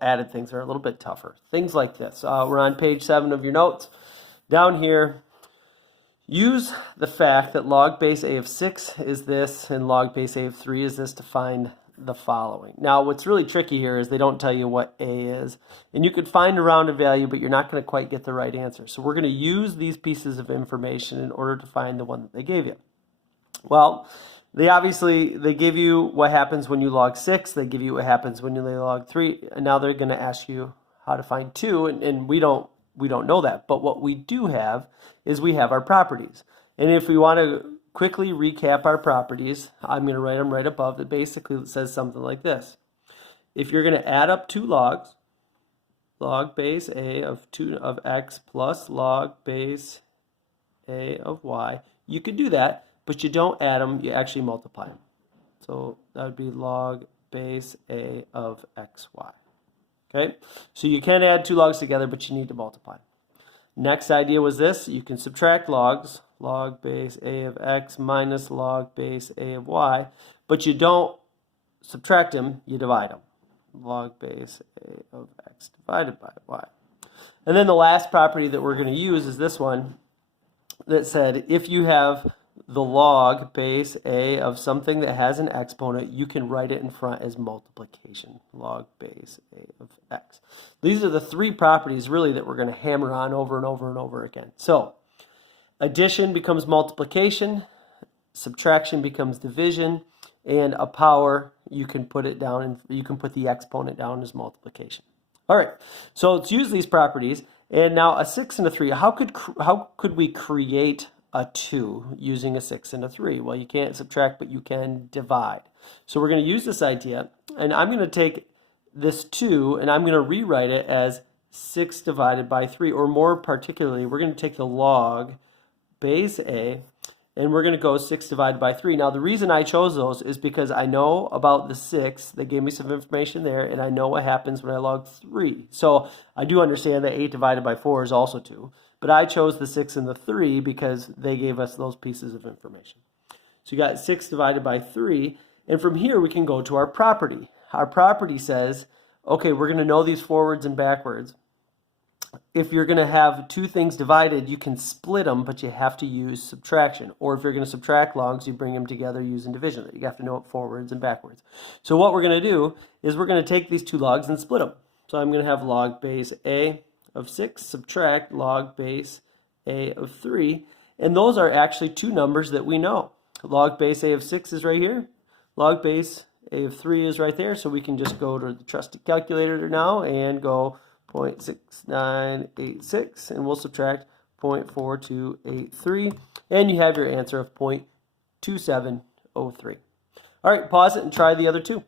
added things are a little bit tougher. Things like this. We're on page 7 of your notes. Down here, use the fact that log base a of 6 is this and log base a of 3 is this to find the following. Now, what's really tricky here is they don't tell you what a is. And you could find a rounded value, but you're not going to quite get the right answer. So we're going to use these pieces of information in order to find the one that they gave you. Well, they give you what happens when you log 6. They give you what happens when you log 3. And now they're going to ask you how to find 2. And we don't know that. But what we do have is we have our properties. And if we want to quickly recap our properties, I'm going to write them right above. It basically says something like this. If you're going to add up 2 logs, log base a of 2 of x plus log base a of y, you could do that, but you don't add them, you actually multiply them. So that would be log base a of xy. Okay, so you can add 2 logs together, but you need to multiply. Next idea was this. You can subtract logs, log base a of x minus log base a of y, but you don't subtract them, you divide them. Log base a of x divided by y. And then the last property that we're going to use is this one that said if you have the log base a of something that has an exponent, you can write it in front as multiplication. Log base a of x. These are the 3 properties really that we're going to hammer on over and over and over again. So addition becomes multiplication, subtraction becomes division, and a power, you can put it down and you can put the exponent down as multiplication. All right, so let's use these properties. And now a 6 and a 3. How could we create a 2 using a 6 and a 3? Well, you can't subtract, but you can divide. So we're going to use this idea, and I'm going to take this 2 and I'm going to rewrite it as 6 divided by 3, or more particularly, we're going to take the log base a and we're going to go 6 divided by 3. Now, the reason I chose those is because I know about the 6. They gave me some information there, and I know what happens when I log 3. So I do understand that 8 divided by 4 is also 2. But I chose the 6 and the 3 because they gave us those pieces of information. So you got 6 divided by 3. And from here, we can go to our property. Our property says, okay, we're going to know these forwards and backwards. If you're going to have 2 things divided, you can split them, but you have to use subtraction. Or if you're going to subtract logs, you bring them together using division. You have to know it forwards and backwards. So what we're going to do is we're going to take these 2 logs and split them. So I'm going to have log base a of 6 subtract log base a of 3. And those are actually 2 numbers that we know. Log base a of 6 is right here. Log base a of 3 is right there. So we can just go to the trusted calculator now and go 0.6986, and we'll subtract 0.4283, and you have your answer of 0.2703. All right, pause it and try the other 2.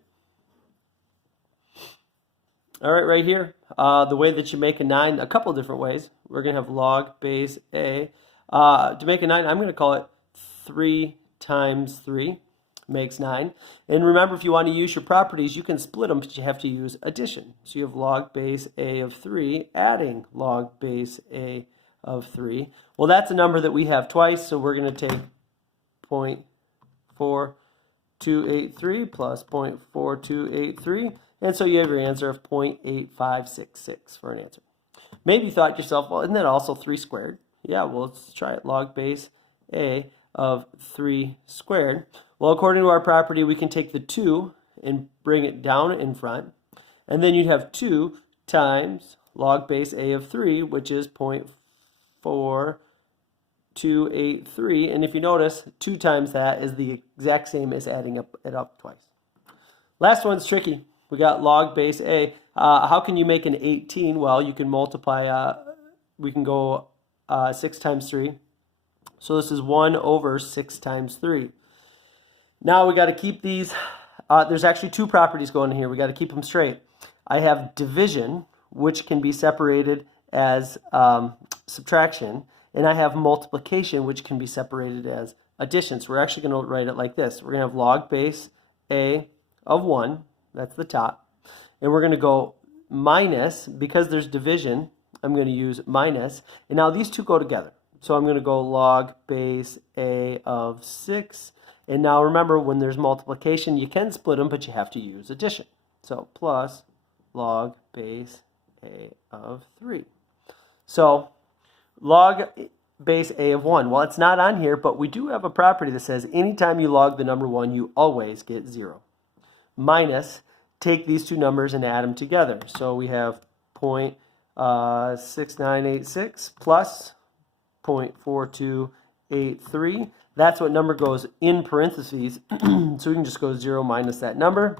All right, right here, the way that you make a 9, a couple different ways. We're going to have log base a. To make a 9, I'm going to call it 3 times 3 makes 9. And remember, if you want to use your properties, you can split them, but you have to use addition. So you have log base a of 3 adding log base a of 3. Well, that's a number that we have twice, so we're going to take 0.4283 plus 0.4283, and so you have your answer of 0.8566 for an answer. Maybe you thought to yourself, well, isn't that also 3 squared? Yeah, well, let's try it. Log base a of 3 squared. Well, according to our property, we can take the 2 and bring it down in front. And then you'd have 2 times log base a of 3, which is 0.4283. And if you notice, 2 times that is the exact same as adding it up twice. Last one's tricky. We got log base a. How can you make an 18? Well, you can multiply, we can go 6 times 3. So this is 1 over 6 times 3. Now we got to keep these, there's actually 2 properties going in here. We got to keep them straight. I have division, which can be separated as subtraction, and I have multiplication, which can be separated as addition. So we're actually going to write it like this. We're going to have log base a of 1, that's the top, and we're going to go minus, because there's division, I'm going to use minus, and now these 2 go together. So I'm going to go log base a of 6. And now remember, when there's multiplication, you can split them, but you have to use addition. So plus log base A of 3. So log base A of 1. Well, it's not on here, but we do have a property that says anytime you log the number 1, you always get 0. Minus, take these two numbers and add them together. So we have 0.6986 plus 0.4283. That's what number goes in parentheses. So we can just go 0 minus that number.